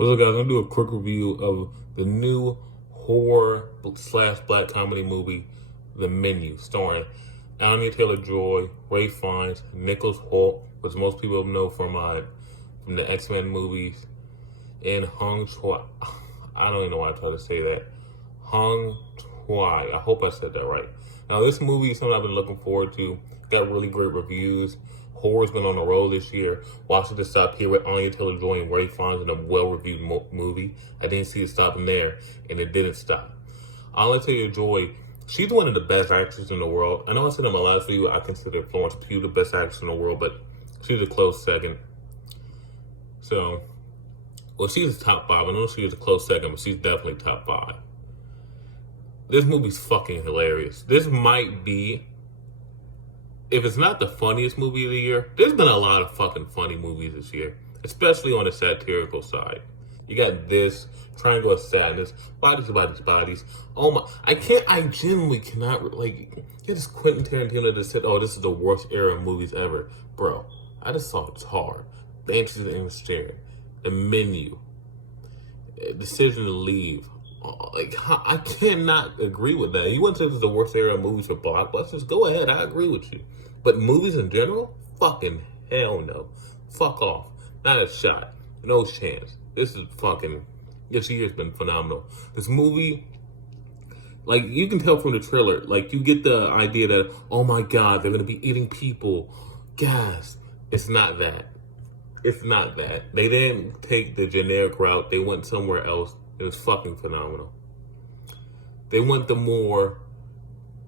What's up, guys? I'm gonna do a quick review of the new horror slash black comedy movie, The Menu, starring Anya Taylor-Joy, Ray Fiennes, Nicholas Hoult, which most people know from the X-Men movies, and Hung Choi. I don't even know why I tried to say that. Hung Choi. I hope I said that right. Now, this movie is something I've been looking forward to. Got really great reviews. Horror's been on the roll this year. Watching it stop here with Anya Taylor-Joy and Ray Fiennes in a well-reviewed movie. I didn't see it stopping there, and it didn't stop. Anya Taylor-Joy, she's one of the best actresses in the world. I know I said in my last video I consider Florence Pugh the best actress in the world, but she's a close second. So, well, she's top five. I know she's a close second, but she's definitely top five. This movie's fucking hilarious. This might be, if it's not the funniest movie of the year, there's been a lot of fucking funny movies this year, especially on the satirical side. You got this, Triangle of Sadness, Bodies. Oh my, I genuinely cannot, like, get this Quentin Tarantino that said, oh, this is the worst era of movies ever. Bro, I just saw Tar, Banshees of Inisherin, The Menu, Decision to Leave. Like, I cannot agree with that. You want to say this is the worst era of movies for blockbusters? Go ahead, I agree with you. But movies in general? Fucking hell no. Fuck off. Not a shot. No chance. This year's been phenomenal. This movie, like, you can tell from the trailer, like, you get the idea that, oh my God, they're gonna be eating people. Gas. It's not that. It's not that. They didn't take the generic route. They went somewhere else. It was fucking phenomenal. They went the more,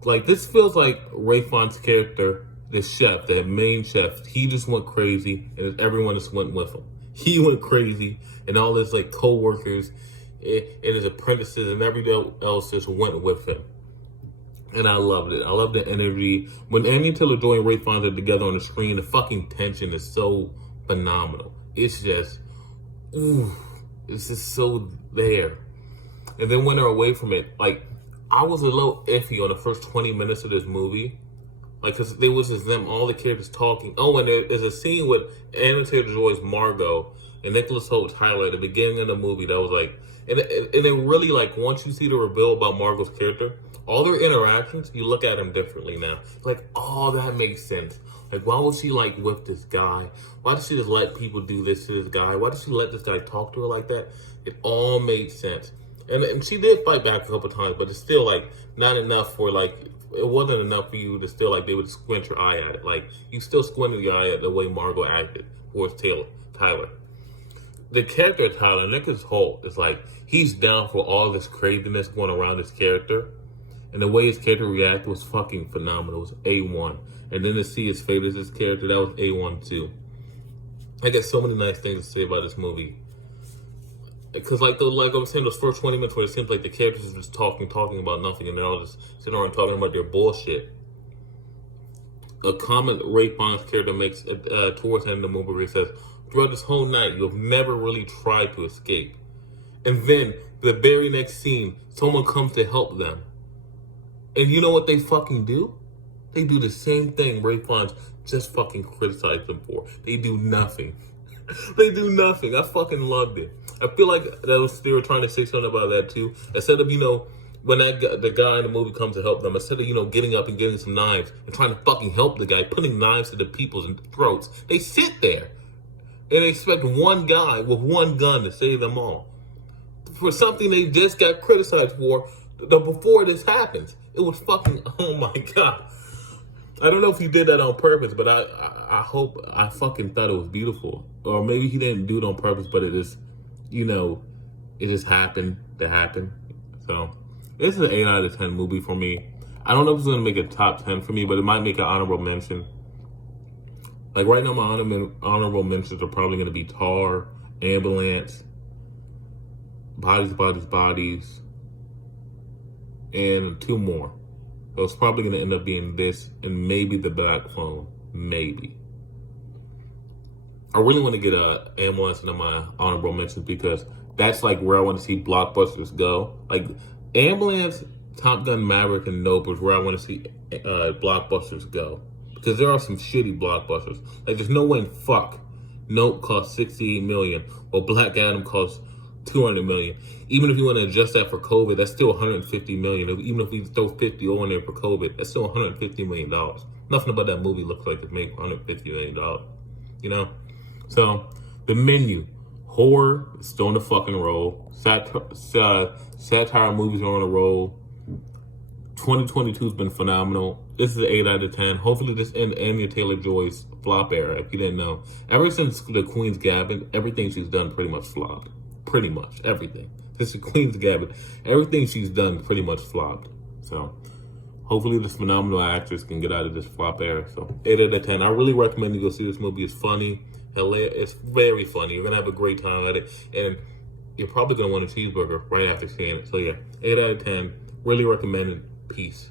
like, this feels like Ray Fiennes' character, the chef, the main chef. He just went crazy, and everyone just went with him. He went crazy, and all his, like, co-workers and his apprentices and everyone else just went with him. And I loved it. I loved the energy. When Anya Taylor-Joy and Ray Fiennes are together on the screen, the fucking tension is so phenomenal. It's just, ooh. It's just so there. And then when they're away from it, like, I was a little iffy on the first 20 minutes of this movie. Like, because there was just them, all the characters talking. Oh, and there's a scene with Anya Taylor-Joy's Margot and Nicholas Holt's Tyler at the beginning of the movie that was like, and it really, like, once you see the reveal about Margot's character, all their interactions, you look at them differently now. Like, oh, that makes sense. Like, why was she, like, with this guy? Why did she just let people do this to this guy? Why did she let this guy talk to her like that? It all made sense. And she did fight back a couple times, but it's still, like, not enough for, like, it wasn't enough for you to still, like, they would squint your eye at it. Like, you still squinted your eye at the way Margot acted towards Tyler. The character of Tyler, Nicholas Hoult, is like, he's down for all this craziness going around his character. And the way his character reacted was fucking phenomenal. It was A1. And then to see his fate as his character, that was A1 too. I got so many nice things to say about this movie. Because like I'm saying, those first 20 minutes where it seems like the characters are just talking about nothing, and they're all just sitting around talking about their bullshit. A comment Ray Fiennes' character makes towards the end of the movie where he says, throughout this whole night, you have never really tried to escape. And then, the very next scene, someone comes to help them. And you know what they fucking do? They do the same thing Ray Fiennes just fucking criticized them for. They do nothing. They do nothing. I fucking loved it. I feel like they were trying to say something about that too. Instead of, when the guy in the movie comes to help them, instead of, getting up and getting some knives and trying to fucking help the guy, putting knives to the people's throats, they sit there and they expect one guy with one gun to save them all. For something they just got criticized for before this happens. It was fucking, oh my God. I don't know if he did that on purpose, but I fucking thought it was beautiful. Or maybe he didn't do it on purpose, but it just, it just happened to happen. So, this is an 8 out of 10 movie for me. I don't know if it's going to make a top 10 for me, but it might make an honorable mention. Like, right now, my honorable mentions are probably going to be Tar, Ambulance, Bodies, and 2 more. So it's probably going to end up being this and maybe The Black Phone. Maybe. I really want to get Ambulance into my honorable mentions because that's like where I want to see blockbusters go. Like Ambulance, Top Gun Maverick, and Nope is where I want to see blockbusters go. Because there are some shitty blockbusters. Like there's no way in fuck Nope cost $68 million, while Black Adam cost 200 million. Even if you want to adjust that for COVID, that's still 150 million. Even if we throw 50 on there for COVID, that's still 150 million dollars. Nothing about that movie looks like it made 150 million dollars. You know? So, The Menu. Horror is still on the fucking roll. Satire movies are on a roll. 2022 has been phenomenal. This is an 8 out of 10. Hopefully this ends Anya Taylor-Joy's flop era, if you didn't know. Ever since the Queen's Gambit, everything she's done pretty much flopped. Pretty much, everything. Since the Queen's Gambit, everything she's done pretty much flopped. So, hopefully this phenomenal actress can get out of this flop era. So, 8 out of 10. I really recommend you go see this movie. It's funny. It's very funny. You're going to have a great time at it. And you're probably going to want a cheeseburger right after seeing it. So, yeah, 8 out of 10. Really recommend it. Peace.